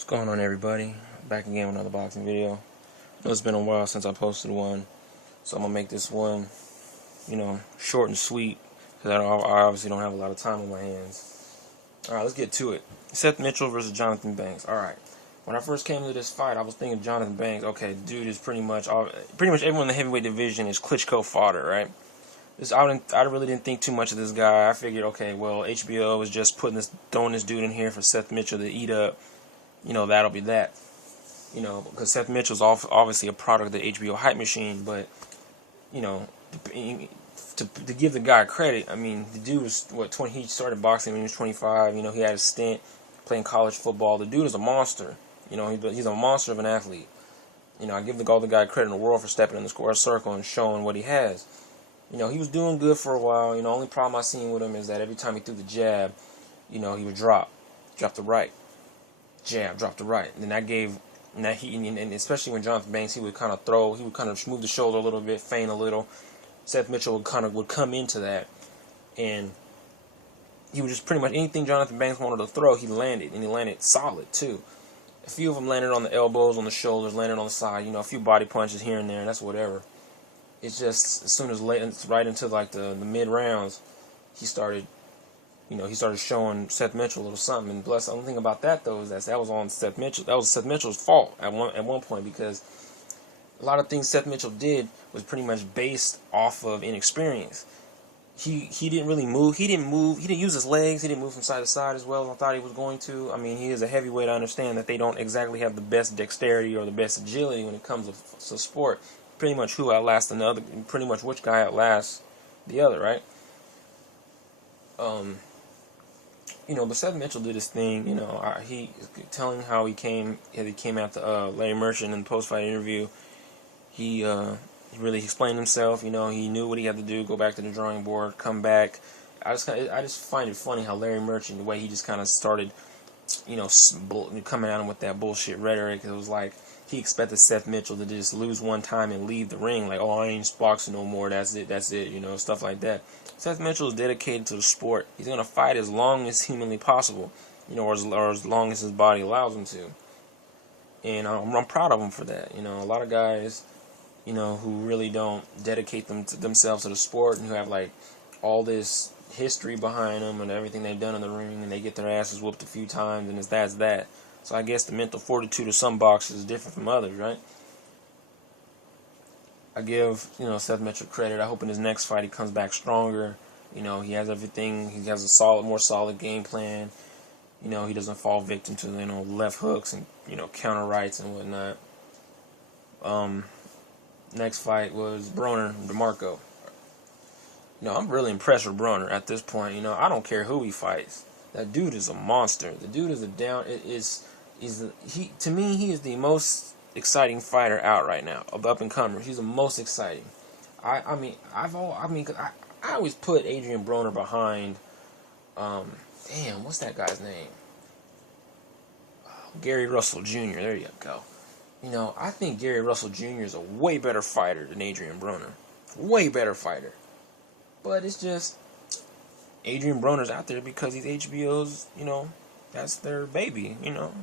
What's going on, everybody? Back again with another boxing video. I know it's been a while since I posted one, so I'm gonna make this one, short and sweet, because I obviously don't have a lot of time on my hands. Alright, let's get to it. Seth Mitchell versus Jonathan Banks. Alright, when I first came to this fight, I was thinking Jonathan Banks, okay, dude is pretty much everyone in the heavyweight division is Klitschko fodder, right? I really didn't think too much of this guy. I figured, okay, well, HBO was just throwing this dude in here for Seth Mitchell to eat up. That'll be that. Because Seth Mitchell's obviously a product of the HBO hype machine, but, to give the guy credit, I mean, the dude was, he started boxing when he was 25, he had a stint playing college football. The dude is a monster, he's a monster of an athlete. I give all the guy credit in the world for stepping in the square circle and showing what he has. He was doing good for a while. Only problem I seen with him is that every time he threw the jab, he would drop the right. Jab, drop the right. And and especially when Jonathan Banks, he would kind of move the shoulder a little bit, feint a little. Seth Mitchell would come into that, and he would just pretty much anything Jonathan Banks wanted to throw, he landed, and he landed solid too. A few of them landed on the elbows, on the shoulders, landed on the side. A few body punches here and there, and that's whatever. It's just as soon as right into like the mid rounds, he started showing Seth Mitchell a little something. And plus, the only thing about that though is that was on Seth Mitchell. That was Seth Mitchell's fault at one point, because a lot of things Seth Mitchell did was pretty much based off of inexperience. He didn't really move. He didn't use his legs. He didn't move from side to side as well as I thought he was going to. I mean, he is a heavyweight. I understand that they don't exactly have the best dexterity or the best agility when it comes to sport. Pretty much who outlasts another. Pretty much which guy outlasts the other, right? But Seth Mitchell did his thing. He telling how he came out to Larry Merchant in the post-fight interview. He really explained himself. He knew what he had to do. Go back to the drawing board. Come back. I just find it funny how Larry Merchant, the way he just kind of started, coming at him with that bullshit rhetoric. It was like he expected Seth Mitchell to just lose one time and leave the ring. Like, oh, I ain't boxing no more. That's it. Stuff like that. Seth Mitchell is dedicated to the sport. He's gonna fight as long as humanly possible, or as long as his body allows him to. And I'm proud of him for that. A lot of guys, who really don't dedicate themselves to the sport and who have like all this history behind them and everything they've done in the ring, and they get their asses whooped a few times, and that's that. So I guess the mental fortitude of some boxers is different from others, right? I give, Seth Mitchell credit. I hope in his next fight he comes back stronger. He has everything. He has a more solid game plan. He doesn't fall victim to, left hooks and, counter rights and whatnot. Next fight was Broner, DeMarco. I'm really impressed with Broner at this point. I don't care who he fights. That dude is a monster. The dude is to me, he is the most exciting fighter out right now of up and comers. He's the most exciting. I always put Adrien Broner behind. What's that guy's name? Gary Russell Jr. There you go. I think Gary Russell Jr. is a way better fighter than Adrien Broner. Way better fighter. But it's just Adrien Broner's out there because he's HBO's, that's their baby,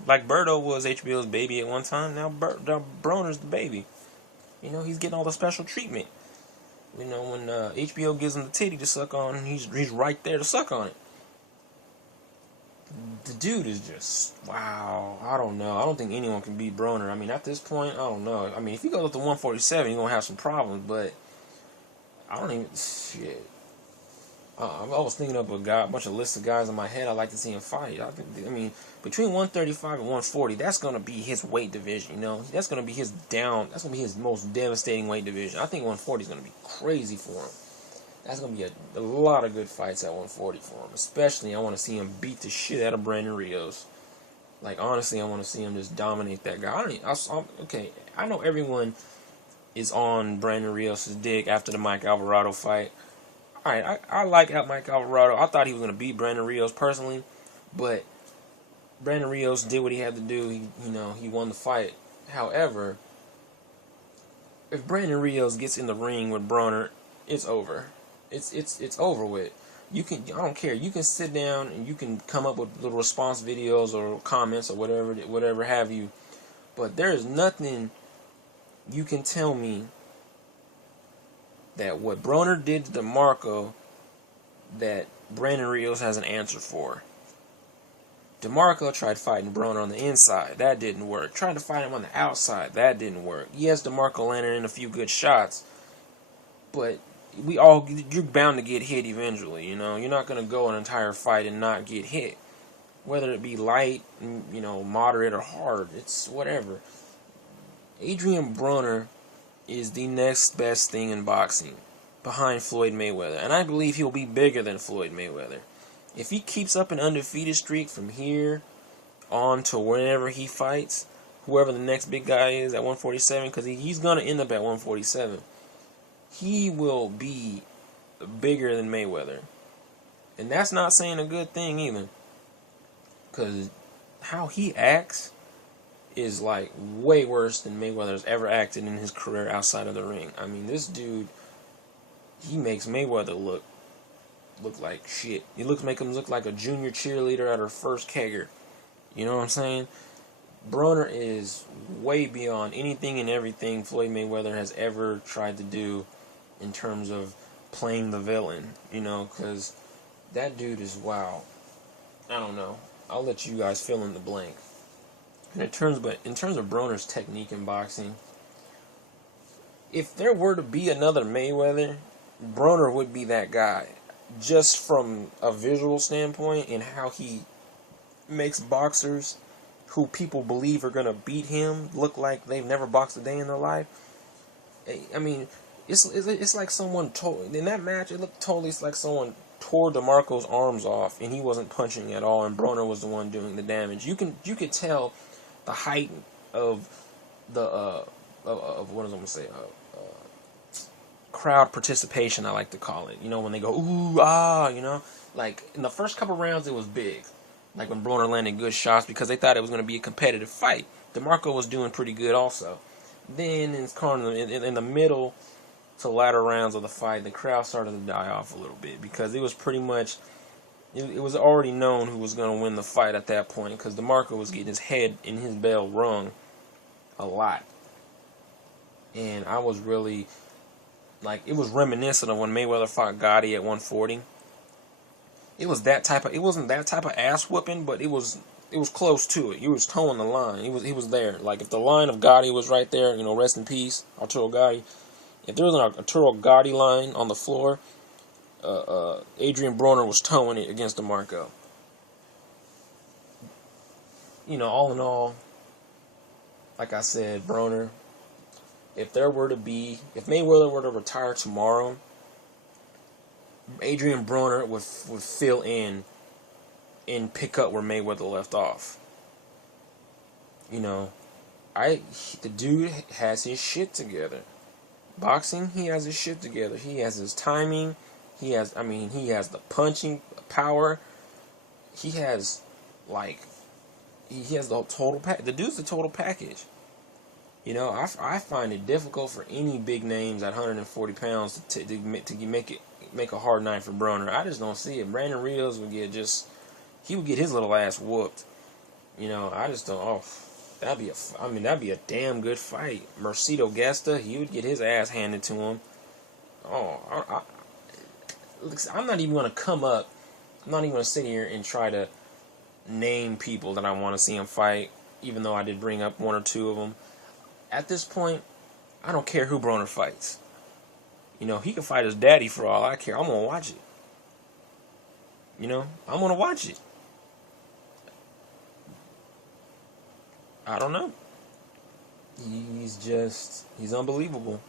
Like Berto was HBO's baby at one time. Now Broner's the baby. He's getting all the special treatment. When HBO gives him the titty to suck on, he's right there to suck on it. The dude is just, wow. I don't know. I don't think anyone can beat Broner. I mean, at this point, I don't know. I mean, if he goes up to 147, he's going to have some problems, but I don't even, shit. I was thinking of a bunch of lists of guys in my head I'd like to see him fight. I mean, between 135 and 140, that's going to be his weight division, That's going to be his most devastating weight division. I think 140 is going to be crazy for him. That's going to be a lot of good fights at 140 for him. Especially, I want to see him beat the shit out of Brandon Rios. Like, honestly, I want to see him just dominate that guy. I know everyone is on Brandon Rios' dick after the Mike Alvarado fight. Alright, I like Mike Alvarado. I thought he was going to beat Brandon Rios personally, but Brandon Rios did what he had to do. He won the fight. However, if Brandon Rios gets in the ring with Broner, it's over. It's over with. You can, I don't care. You can sit down and you can come up with little response videos or comments or whatever have you. But there is nothing you can tell me that what Broner did to DeMarco that Brandon Rios has an answer for. DeMarco tried fighting Broner on the inside. That didn't work. Tried to fight him on the outside. That didn't work. Yes, DeMarco landed in a few good shots, but you're bound to get hit eventually, you know. You're not going to go an entire fight and not get hit. Whether it be light, you know, moderate, or hard. It's whatever. Adrien Broner is the next best thing in boxing behind Floyd Mayweather. And I believe he'll be bigger than Floyd Mayweather. If he keeps up an undefeated streak from here on to whenever he fights, whoever the next big guy is at 147, because he's going to end up at 147, he will be bigger than Mayweather. And that's not saying a good thing either. Because how he acts is like way worse than Mayweather's ever acted in his career outside of the ring. I mean, this dude, he makes Mayweather look like shit. Make him look like a junior cheerleader at her first kegger. You know what I'm saying? Broner is way beyond anything and everything Floyd Mayweather has ever tried to do in terms of playing the villain, you know, because that dude is wow. I don't know. I'll let you guys fill in the blank. And in terms of Broner's technique in boxing, if there were to be another Mayweather, Broner would be that guy. Just from a visual standpoint and how he makes boxers who people believe are going to beat him look like they've never boxed a day in their life. I mean, it's like someone in that match, it looked totally like someone tore DeMarco's arms off and he wasn't punching at all, and Broner was the one doing the damage. You could tell the height of the of what was I going to say, crowd participation, I like to call it. You know, when they go ooh ah, you know, like in the first couple rounds it was big, like when Broner landed good shots because they thought it was going to be a competitive fight. DeMarco was doing pretty good also. Then in the middle to latter rounds of the fight, the crowd started to die off a little bit because it was pretty much, it was already known who was going to win the fight at that point because DeMarco was getting his head in his bell rung a lot. And I was really, like, it was reminiscent of when Mayweather fought Gotti at 140. It wasn't that type of ass whooping, but it was close to it. He was towing the line. He was there. Like, if the line of Gotti was right there, you know, rest in peace, Arturo Gotti. If there was an Arturo Gotti line on the floor, Adrien Broner was towing it against DeMarco. You know, all in all, like I said, Broner, if Mayweather were to retire tomorrow, Adrien Broner would fill in and pick up where Mayweather left off. You know, the dude has his shit together. Boxing, he has his shit together. He has his timing. He has the punching power. He has the total pack. The dude's the total package. You know, I find it difficult for any big names at 140 pounds to make a hard night for Broner. I just don't see it. Brandon Rios would get his little ass whooped. You know, I just don't. Oh, that'd be a damn good fight. Mercito Gesta, he would get his ass handed to him. Oh, I'm not even gonna come up. I'm not even gonna sit here and try to name people that I want to see him fight, even though I did bring up one or two of them. At this point, I don't care who Broner fights. You know, he can fight his daddy for all I care. I'm going to watch it. You know, I'm going to watch it. I don't know. He's unbelievable.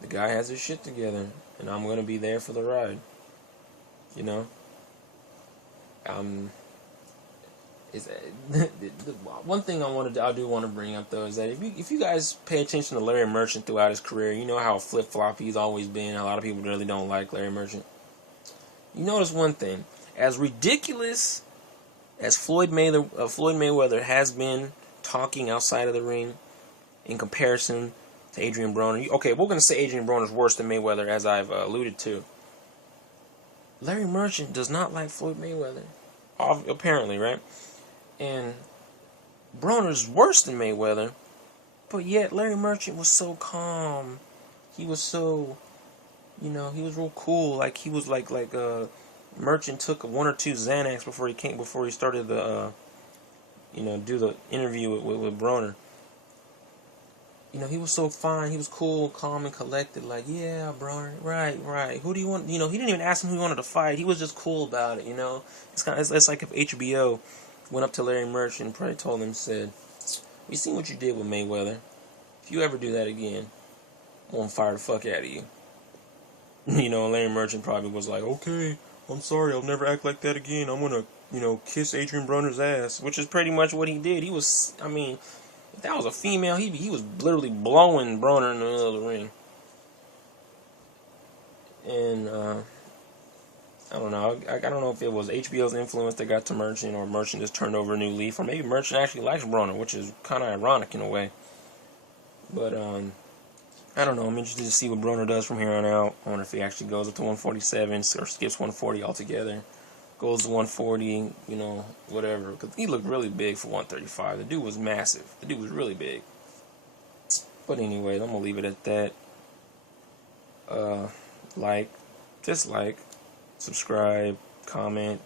The guy has his shit together, and I'm going to be there for the ride. You know? One thing I do want to bring up though is that if you guys pay attention to Larry Merchant throughout his career, you know how flip-flop he's always been. A lot of people really don't like Larry Merchant. You notice one thing: as ridiculous as Floyd Mayweather has been talking outside of the ring in comparison to Adrien Broner. Okay, we're gonna say Adrien Broner's worse than Mayweather, as I've alluded to. Larry Merchant does not like Floyd Mayweather. Apparently, right? And Broner's worse than Mayweather, but yet Larry Merchant was so calm. He was so, he was real cool. Like he was like Merchant took one or two Xanax before he started the do the interview with Broner. He was so fine. He was cool, calm, and collected. Like, yeah, Broner, right. Who do you want? He didn't even ask him who he wanted to fight. He was just cool about it. It's like if HBO went up to Larry Merchant and probably told him, said, "We seen what you did with Mayweather. If you ever do that again, I'm gonna fire the fuck out of you." And Larry Merchant probably was like, "Okay, I'm sorry. I'll never act like that again. I'm gonna, kiss Adrien Broner's ass," which is pretty much what he did. He was, if that was a female, he was literally blowing Broner in the middle of the ring. And I don't know. I don't know if it was HBO's influence that got to Merchant, or Merchant just turned over a new leaf, or maybe Merchant actually likes Broner, which is kind of ironic in a way. But I don't know. I'm interested to see what Broner does from here on out. I wonder if he actually goes up to 147 or skips 140 altogether. Goes to 140, whatever. Because he looked really big for 135. The dude was massive. The dude was really big. But anyway, I'm going to leave it at that. Dislike, subscribe, comment,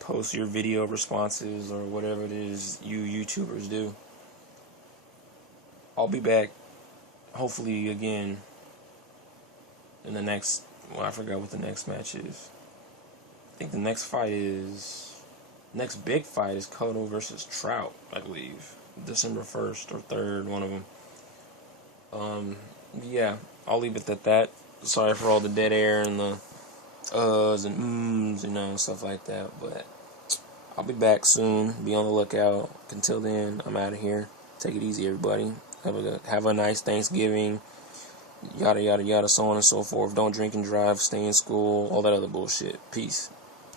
post your video responses or whatever it is you YouTubers do. I'll be back, hopefully, again, in the next, I forgot what the next match is. I think the next big fight is Cotto versus Trout, I believe. December 1st or 3rd, one of them. Yeah, I'll leave it at that. Sorry for all the dead air and the uhs and ums, stuff like that. But I'll be back soon. Be on the lookout. Until then, I'm out of here. Take it easy, everybody. Have a nice Thanksgiving. Yada, yada, yada, so on and so forth. Don't drink and drive. Stay in school. All that other bullshit. Peace.